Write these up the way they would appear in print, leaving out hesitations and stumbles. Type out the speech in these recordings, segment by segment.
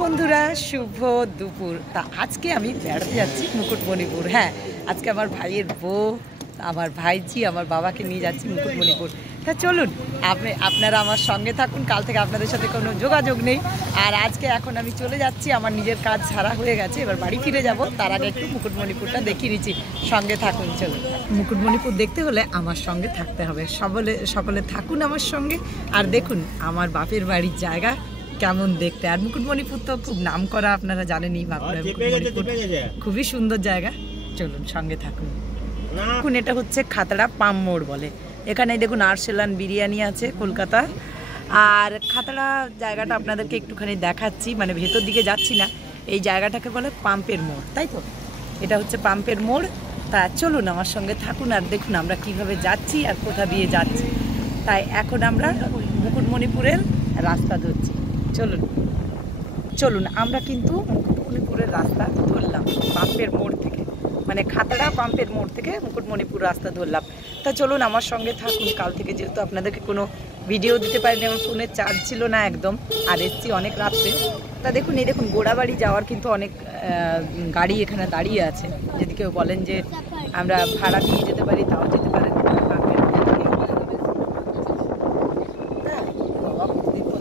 বন্ধুরা শুভ দুপুর। তা আজকে আমি বেড়াতে যাচ্ছি মুকুটমণিপুর। হ্যাঁ, আজকে আমার ভাইয়ের বউ, আমার ভাইজি, আমার বাবাকে নিয়ে যাচ্ছি মুকুটমণিপুর। তা চলুন আপনারা আমার সঙ্গে থাকুন। কাল থেকে আপনাদের সাথে কোনো যোগাযোগ নেই। আর আজকে এখন আমি চলে যাচ্ছি, আমার নিজের কাজ ছাড়া হয়ে গেছে, এবার বাড়ি ফিরে যাব। তার আগে একটু মুকুটমণিপুরটা দেখিয়ে নিচ্ছি, সঙ্গে থাকুন। চলুন, মুকুটমণিপুর দেখতে হলে আমার সঙ্গে থাকতে হবে। সকলে থাকুন আমার সঙ্গে। আর দেখুন আমার বাপের বাড়ির জায়গা কেমন দেখতে। আর মুকুটমণিপুর তো খুব নাম করা, আপনারা জানেনই। খুবই সুন্দর জায়গা, চলুন সঙ্গে থাকুন। দেখুন এটা হচ্ছে খাতড়া পাম মোড় বলে। এখানে দেখুন আরসালান বিরিয়ানি আছে কলকাতা। আর খাতড়া জায়গাটা আপনাদেরকে একটুখানি দেখাচ্ছি, মানে ভেতর দিকে যাচ্ছি না। এই জায়গাটাকে বলে পাম্পের মোড়, তাই তো? এটা হচ্ছে পাম্পের মোড়। তা চলুন আমার সঙ্গে থাকুন আর দেখুন আমরা কিভাবে যাচ্ছি আর কোথা দিয়ে যাচ্ছি। তাই এখন আমরা মুকুটমণিপুরের রাস্তা ধরছি। চলুন আমরা কিন্তু মুকুটমণিপুরের রাস্তা ধরলাম পাম্পের মোড় থেকে, মানে খাতড়া পাম্পের মোড় থেকে মুকুটমণিপুর রাস্তা ধরলাম। তা চলুন আমার সঙ্গে থাকুন। কাল থেকে যেহেতু আপনাদেরকে কোনো ভিডিও দিতে পারিনি, আমার ফোনে চার্জ ছিল না একদম, আর এসছি অনেক রাত্রে। তা দেখুন এই দেখুন গোড়াবাড়ি যাওয়ার কিন্তু অনেক গাড়ি এখানে দাঁড়িয়ে আছে। যদি কেউ বলেন যে আমরা ভাড়া দিয়ে যেতে পারি, তাও যেতে পারেন।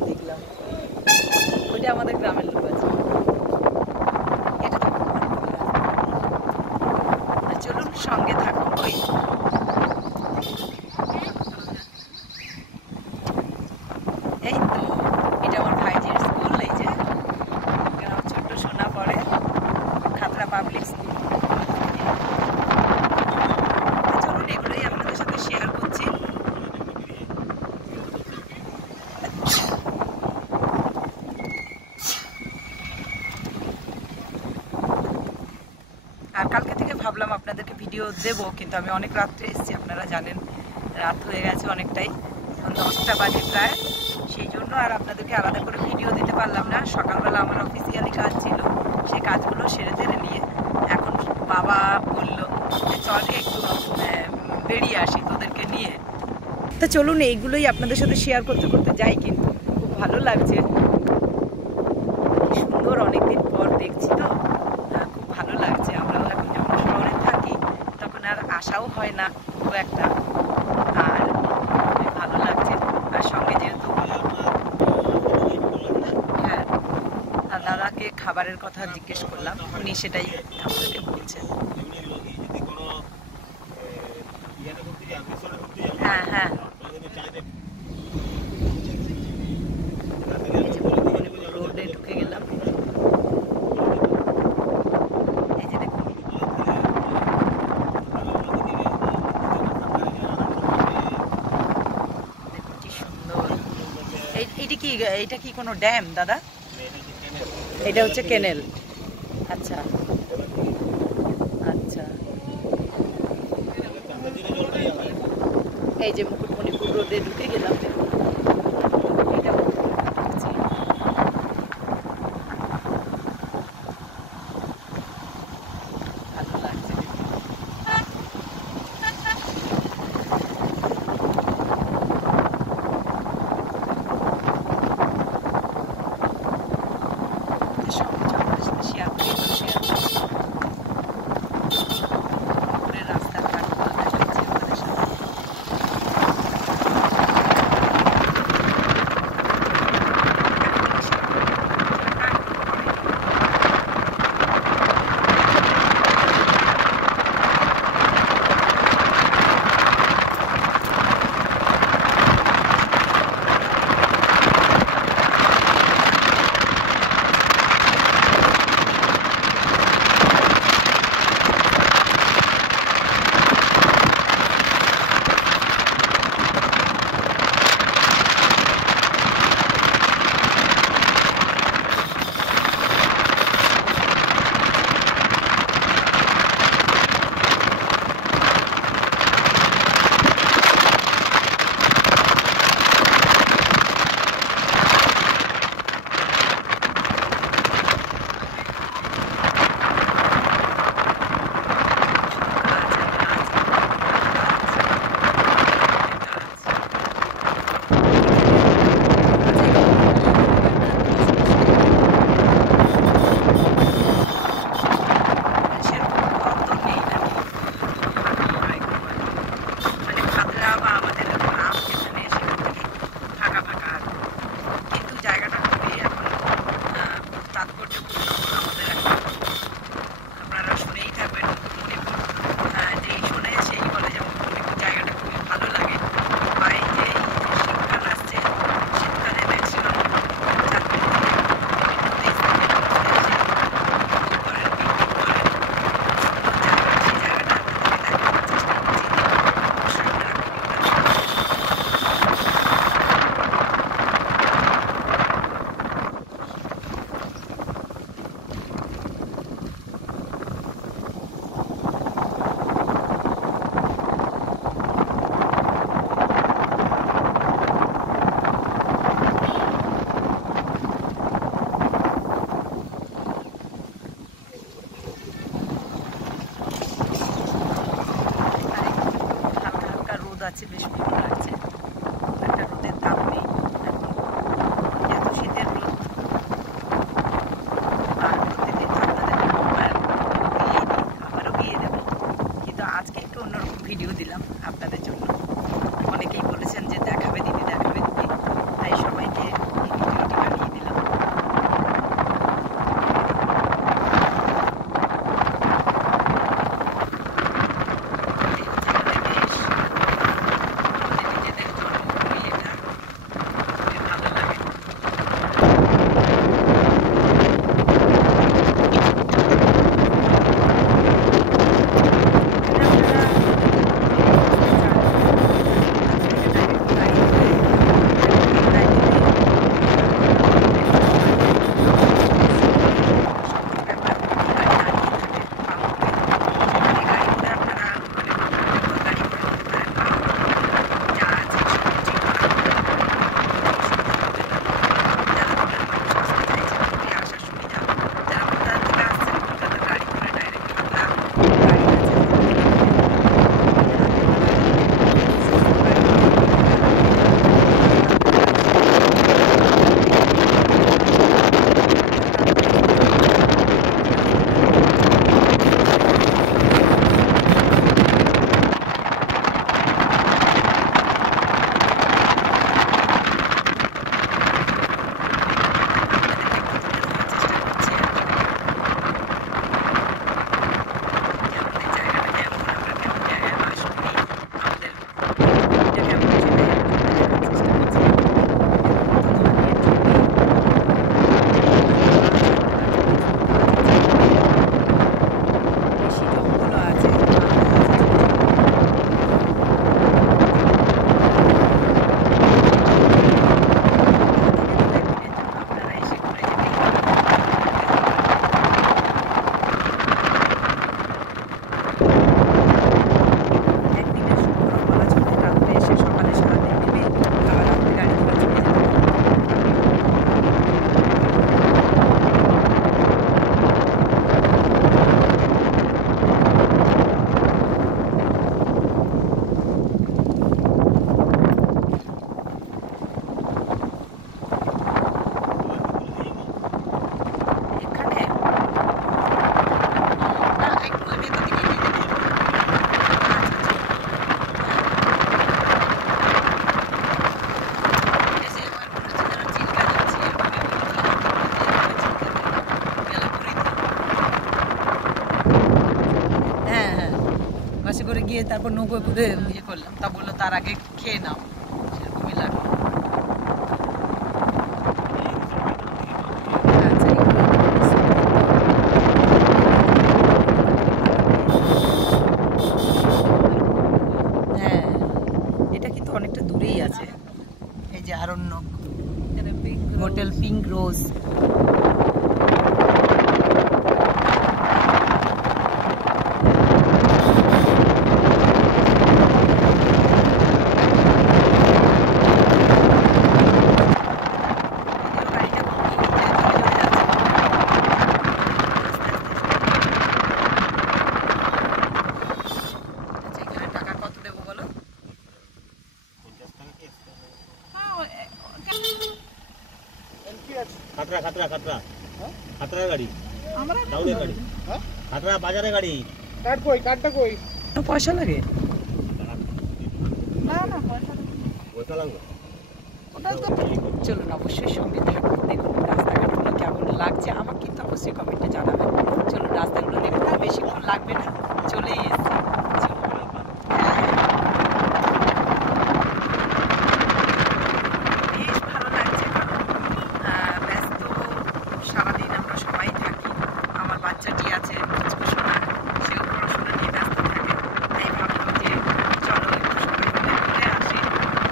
দেখলাম ওইটা আমাদের গ্রামের লোক আছে। চলুন সঙ্গে থাকুন। এই তো এটা আমার ভাইজির স্কুল। এই যে ছোট্ট সোনা পড়ে খাতড়া পাবলিক স্কুল। চলুন এগুলোই আপনাদের সাথে শেয়ার করছি। আর কালকে থেকে ভাবলাম আপনাদেরকে ভিডিও দেব, কিন্তু আমি অনেক রাত্রে এসেছি, আপনারা জানেন রাত হয়ে গেছে অনেকটাই, এখন 10টা বাজে প্রায়। সেই জন্য আর আপনাদেরকে আলাদা করে ভিডিও দিতে পারলাম না। সকালবেলা আমার অফিসিয়ালি কাজ ছিল, সেই কাজগুলো সেরে তেরে নিয়ে এখন বাবা বললো চলে একটু বেরিয়ে আসি তোদেরকে নিয়ে। তা চলুন এইগুলোই আপনাদের সাথে শেয়ার করতে করতে যাই, কিন্তু খুব ভালো লাগছে, সুন্দর অনেকদিন পর দেখছি তো খুব ভালো লাগছে। আমরাও এখন যখন শহরে থাকি তখন আর আশাও হয় না খুব একটা, আর ভালো লাগছে। আর সঙ্গে যেহেতু হ্যাঁ, দাদাকে খাবারের কথা জিজ্ঞেস করলাম, উনি সেটাই আমাদেরকে বলছেন। হ্যাঁ হ্যাঁ, রোডে ঢুকে গেলাম। এই যে দেখুন কি সুন্দর। এইটা কি কোনো ড্যাম দাদা? এটা হচ্ছে কেনেল। আচ্ছা আচ্ছা, এই যে মুকুটমণিপুর রোডে ঢুকে গেলাম। এটা ভালো লাগছে। শেয়ার করি রাস্তাঘাট দেখাচ্ছি আপনাদের সাথে। করে গিয়ে তারপর নৌকোয় করে ইয়ে করলাম, তা বললো তার আগে খেয়ে নাও, সেরকমই লাগলো। হ্যাঁ, এটা কিন্তু অনেকটা দূরেই আছে। এই যে আরণ্যক হোটেল পিঙ্ক রোজ। খাতরা খাতরা খাতরা খাতরা গাড়ি টাউনের গাড়ি খাতরা বাজারে গাড়ি কাটটা কই পয়সা লাগে না না পয়সা লাগবে। চলুন অবশ্যই সঙ্গে থাকুন, দেখুন রাস্তাঘাটগুলো কেমন লাগছে, আমার কিন্তু অবশ্যই কমেন্টে জানাবেন। চলুন রাস্তাগুলো দেখুন, আর বেশিক্ষণ লাগবে না, চলেই এসছি। বেশ ভালো লাগছে, কারণ ব্যস্ত সারাদিন আমরা সবাই থাকি। আমার বাচ্চাটি আছে শোনা, সেও পড়াশোনা নিয়ে ব্যস্ত থাকে, তাই ভাবলাম যে চলো একটু সবাই মিলে ঘুরে আসি,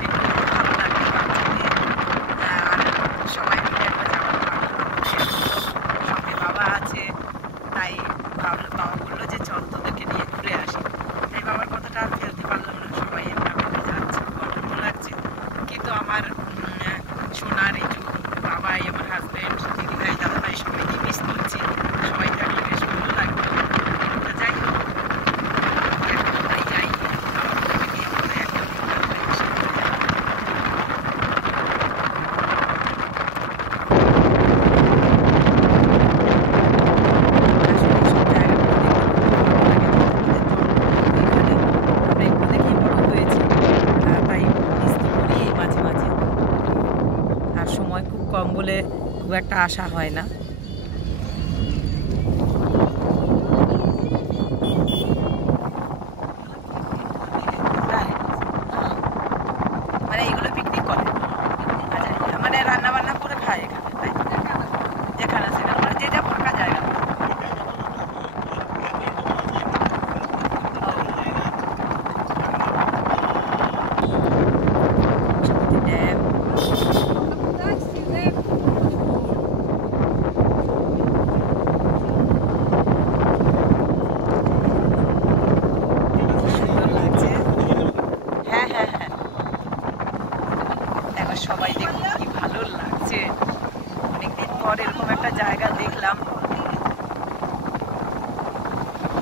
একটু ভালো লাগবে বাচ্চাকে। আর সবাই মিলে একটা যাওয়ার সঙ্গে বাবা আছে, তাই ভাবলাম, বাবা বললো যে চল তোদেরকে নিয়ে ঘুরে আসি, তাই বাবার কথাটা আর ফেলতে পারলাম না। সবাই আমরা মিলে যাচ্ছি, খুব ভালো লাগছে। কিন্তু আমার সোনার এই যে বাবাই, আমার হাজব্যান্ড, দিদিভাই, দাদাভাই সবাইকে মিস করছি। সবাই থাকলে বেশ ভালো লাগবে। তো যাই হোক, তাই যাই আমার গিয়ে বলে একটা সময় খুব কম বলে খুব একটা আশা হয় না। মানে এগুলো পিকনিক করে, মানে রান্না বান্না করে খায় এখানে, তাই যেখানে সেখানে, মানে যে যা ফাঁকা জায়গা। সবাই দেখুন কি ভালো লাগছে, অনেকদিন পর এরকম একটা জায়গা দেখলাম।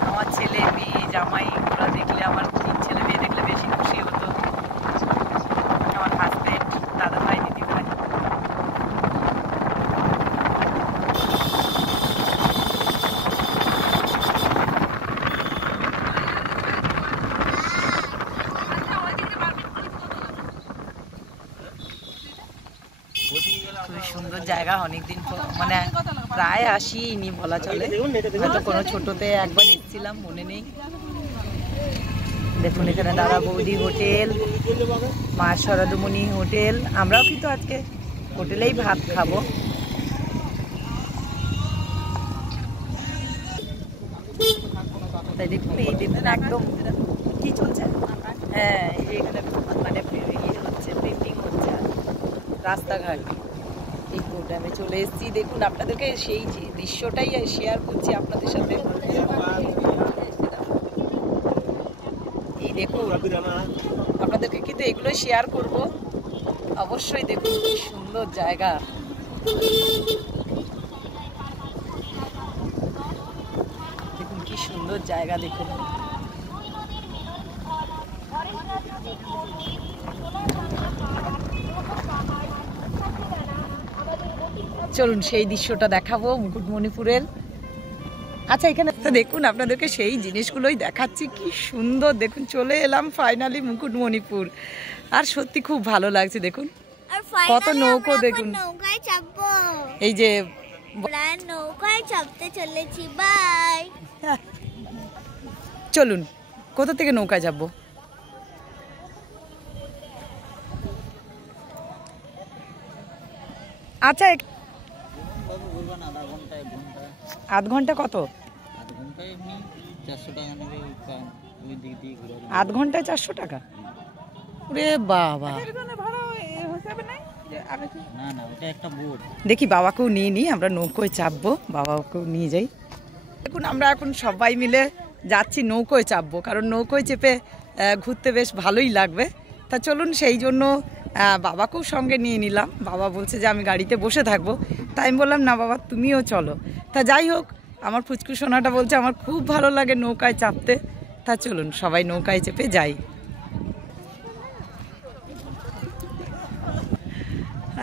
আমার ছেলে মেয়ে জামাই ওরা দেখলে, আমার 3 ছেলে মেয়ে দেখলে বেশি খুশি হতো, আমার হাজব্যান্ড, দাদা ভাই, দিদি ভাই। খুবই সুন্দর জায়গা, অনেকদিন মানে প্রায় আসিনি বলা চলে, হয়তো কোনো ছোটতে একবার এসেছিলাম, মনে নেই। দেখুন এখানে দাদা বৌদি হোটেল, মা শরদমণি হোটেল। আমরাও কিন্তু আজকে হোটেলেই ভাত খাবো। তাই দেখুন, এই দেখুন একদম কি চলছে, হ্যাঁ এই যে এখানে মানে ইয়ে হচ্ছে, প্রিন্টিং হচ্ছে রাস্তাঘাট। এই প্রোগ্রামে চলে এসেছি, দেখুন আপনাদেরকে সেই দৃশ্যটাই শেয়ার করছি আপনাদের সাথে। এই দেখুন, আপনাদেরকে কিন্তু এগুলো শেয়ার করব অবশ্যই। দেখুন কি সুন্দর জায়গা, দেখুন কি সুন্দর জায়গা, দেখুন চলুন সেই দৃশ্যটা দেখাবো মুকুটমণিপুরের। আচ্ছা এখানে তো দেখুন, আপনাদেরকে সেই জিনিসগুলোই দেখাচ্ছি, কি সুন্দর দেখুন। চলে এলাম ফাইনালি মুকুটমণিপুর, আর সত্যি খুব ভালো লাগছে। দেখুন কত নৌকো, দেখুন নৌকায় চাপবো, এই যে নৌকায় চাপতে চলেছি। বাই, চলুন কোথা থেকে নৌকায় যাবো? আচ্ছা আধ ঘন্টা কত? আধ ঘন্টায় 400 টাকা? রে বাবা, দেখি বাবাকেও নিয়ে নিই, আমরা নৌকোয় চাপবো, বাবাকেও নিয়ে যাই। দেখুন আমরা এখন সবাই মিলে যাচ্ছি নৌকোয় চাপবো, কারণ নৌকোয় চেপে ঘুরতে বেশ ভালোই লাগবে। তা চলুন, সেই জন্য বাবাকেও সঙ্গে নিয়ে নিলাম। বাবা বলছে যে আমি গাড়িতে বসে থাকবো, তাই আমি বললাম না বাবা তুমিও চলো। তা যাই হোক, আমার ফুচকু সোনাটা বলছে আমার খুব ভালো লাগে নৌকায় চাপতে। তা চলুন সবাই নৌকায় চেপে যাই।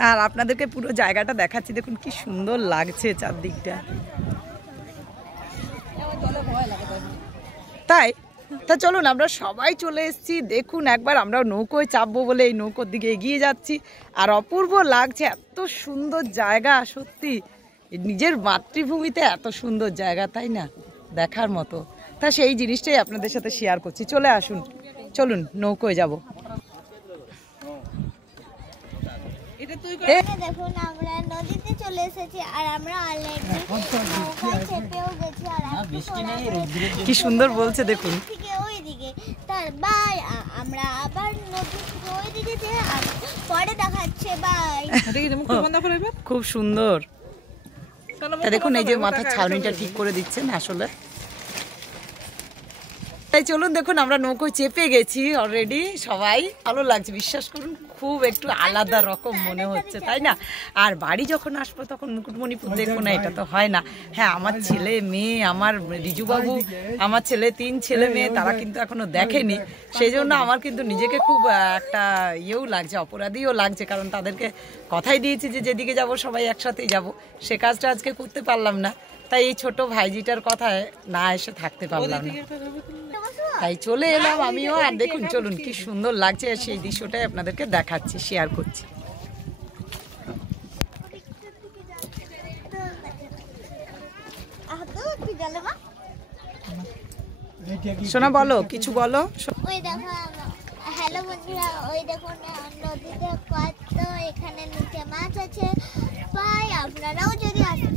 আর আপনাদেরকে পুরো জায়গাটা দেখাচ্ছি, দেখুন কি সুন্দর লাগছে চারদিকটা। তাই তা চলুন আমরা সবাই চলে এসেছি। দেখুন একবার আমরা নৌকোয় চাপবো বলে এই নৌকোর দিকে এগিয়ে যাচ্ছি, আর অপূর্ব লাগছে, এত সুন্দর জায়গা। সত্যি নিজের মাতৃভূমিতে এত সুন্দর জায়গা, তাই না, দেখার মতো। তা সেই জিনিসটাই আপনাদের সাথে শেয়ার করছি। চলে আসুন, চলুন নৌকোয় যাব। দেখুন আমরা নদীতে চলে এসেছি, আর আমরা অলরেডি নৌকায় চেপেও গেছি। আর কি সুন্দর বলছে দেখুন। ওইদিকে তারপর আমরা আবার নদী ওইদিকে যে পরে দেখাচ্ছে। বাই, খুব সুন্দর। তা দেখুন এই যে মাথার ছাউনিটা ঠিক করে দিচ্ছেন আসলে। তাই চলুন, দেখুন আমরা নৌকোয় চেপে গেছি অলরেডি সবাই। ভালো লাগছে, বিশ্বাস করুন, খুব একটু আলাদা রকম মনে হচ্ছে, তাই না? আর বাড়ি যখন আসবো তখন মুকুটমণিপুর দেখবো না, এটা তো হয় না। হ্যাঁ, আমার ছেলে মেয়ে, আমার রিজুবাবু, আমার ছেলে 3 ছেলে মেয়ে, তারা কিন্তু এখনো দেখেনি। সেই জন্য আমার কিন্তু নিজেকে খুব একটা ইয়েও লাগছে, অপরাধীও লাগছে, কারণ তাদেরকে কথাই দিয়েছি যে যেদিকে যাব সবাই একসাথেই যাব। সে কাজটা আজকে করতে পারলাম না, তাই এই ছোট ভাইজিটার কথায় না এসে থাকতে পারলাম না, তাই চলে এলাম আমিও। আর দেখুন চলুন কি সুন্দর লাগছে, সেই দৃশ্যটাই আপনাদেরকে দেখাচ্ছি, শেয়ার করছি। শোনা বলো, কিছু বলো। ওই দেখো, হ্যালো বন্ধুরা, ওই দেখুন নদীতে কত এখানে নিচে মাছ আছে। ভাই আপনারাও যদি আসেন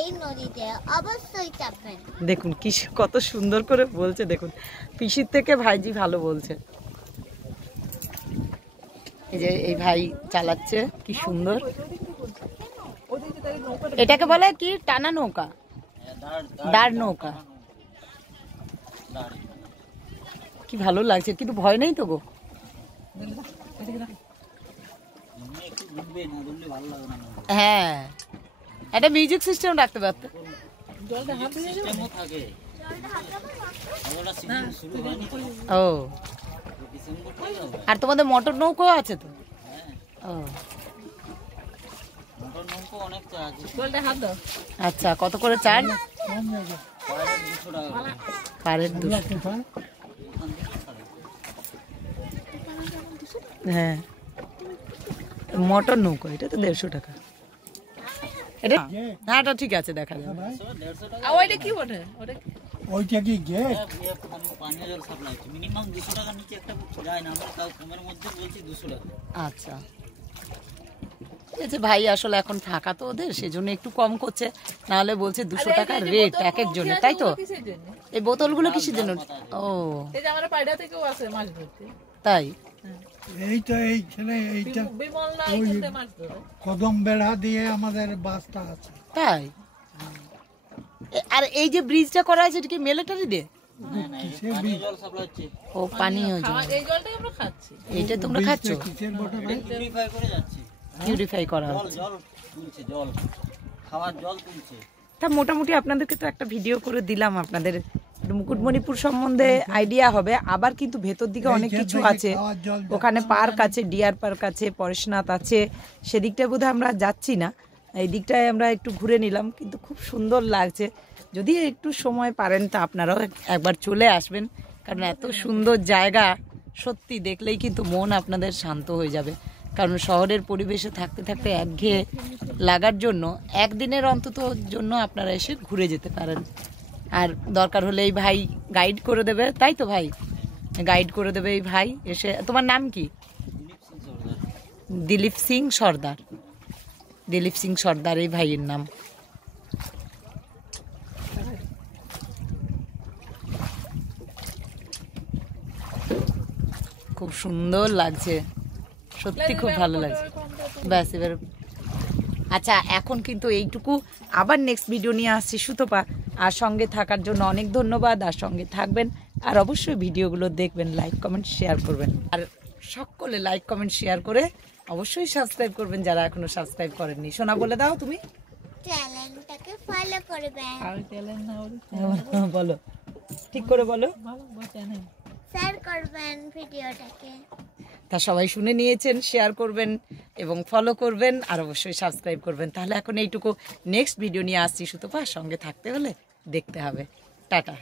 এই নদীতে অবশ্যই চাপবেন। দেখুন কি কত সুন্দর করে বলছে, দেখুন পিসির থেকে ভাইজি ভালো বলছে। এই যে এই ভাই চালাচ্ছে, কি সুন্দর। এটাকে বলে কি টানা নৌকা, দাঁড় নৌকা। কি ভালো লাগছে, কিন্তু ভয় নেই তো গো? হ্যাঁ, একটা মিউজিক সিস্টেম রাখতে পারতো। ও, আর তোমাদের মোটর নৌকো আছে তো? ও আচ্ছা, কত করে চার্জ? পারের 200। হ্যাঁ, মোটর নৌকো, এটা তো 150 টাকা। এটা হ্যাঁ, এটা ঠিক আছে, দেখা যাবে। ওইটা কি বটে? ওইটা কি গেট? পানীয় জল সাপ্লাই মিনিমাম 200 টাকা নিচে একটা যায় না, আমরা তাও কমের মধ্যে বলছি 200 টাকা। আচ্ছা, এই যে ভাই আসলে এখন ফাঁকা তো ওদের, সেজন্য একটু কম করছে, নাহলে বলছে 200 টাকা রেট এক এক জনের, তাই তো? এই বোতলগুলো কিসের জন্য? ও, এই যে আমরা পায়রা থেকেও আসে মাছ ধরতে, তাই? এই তো এইখানে এইটা বিমল না এইখানে মাছ ধরে কদম বেড়া দিয়ে আমাদের বাসটা আছে। তাই? আর এই যে ব্রিজটা করা আছে, এটা কি মিলিটারি দিয়ে? পানীয় জল সাপ্লাই হচ্ছে। ও, পানীয় জল। এই জলটাই আমরা খাচ্ছি। এইটা তোমরা খাচ্ছ? কিসের বটে ভাই? পিউরিফাই করে যাচ্ছে, পিউরিফাই করা জল হচ্ছে। জল তুলছে, জল খাওয়ার জল তুলছে। তা মোটামুটি আপনাদেরকে তো একটা ভিডিও করে দিলাম, আপনাদের মুকুটমণিপুর সম্বন্ধে আইডিয়া হবে। আবার কিন্তু ভেতর দিকে অনেক কিছু আছে, ওখানে পার্ক আছে, ডিয়ার পার্ক আছে, পরেশনাথ আছে। সেদিকটায় বোধহয় আমরা যাচ্ছি না, এই দিকটায় আমরা একটু ঘুরে নিলাম, কিন্তু খুব সুন্দর লাগছে। যদি একটু সময় পারেন তা আপনারাও একবার চলে আসবেন, কারণ এত সুন্দর জায়গা সত্যি দেখলেই কিন্তু মন আপনাদের শান্ত হয়ে যাবে। কারণ শহরের পরিবেশে থাকতে থাকতে একঘেয়ে লাগার জন্য একদিনের অন্তত জন্য আপনারা এসে ঘুরে যেতে পারেন। আর দরকার হলে এই ভাই গাইড করে দেবে, তাই তো ভাই? গাইড করে দেবে এই ভাই এসে। তোমার নাম কি? দিলীপ সিং সর্দার। দিলীপ সিং সর্দার এই ভাইয়ের নাম। খুব সুন্দর লাগছে, সত্যি খুব ভালো লাগছে। ব্যাস এবার আচ্ছা, এখন কিন্তু এইটুকু, আবার নেক্সট ভিডিও নিয়ে আসছি সুতপা। আর সঙ্গে থাকার জন্য অনেক ধন্যবাদ। আর সঙ্গে থাকবেন, আর অবশ্যই ভিডিওগুলো দেখবেন, লাইক কমেন্ট শেয়ার করবেন। আর সকলে লাইক কমেন্ট শেয়ার করে অবশ্যই সাবস্ক্রাইব করবেন যারা এখনো সাবস্ক্রাইব করেননি। সোনা বলে দাও তুমি। চ্যানেলটাকে ফলো করবেন, আর চ্যানেল না বলো, ঠিক করে বলো। চ্যানেল শেয়ার করবেন ভিডিওটাকে। তা সবাই শুনে নিয়েছেন, শেয়ার করবেন এবং ফলো করবেন, আর অবশ্যই সাবস্ক্রাইব করবেন। তাহলে এখন এইটুকু, নেক্সট ভিডিও নিয়ে আসছি সুতপা। সঙ্গে থাকতে হলে দেখতে হবে। টাটা।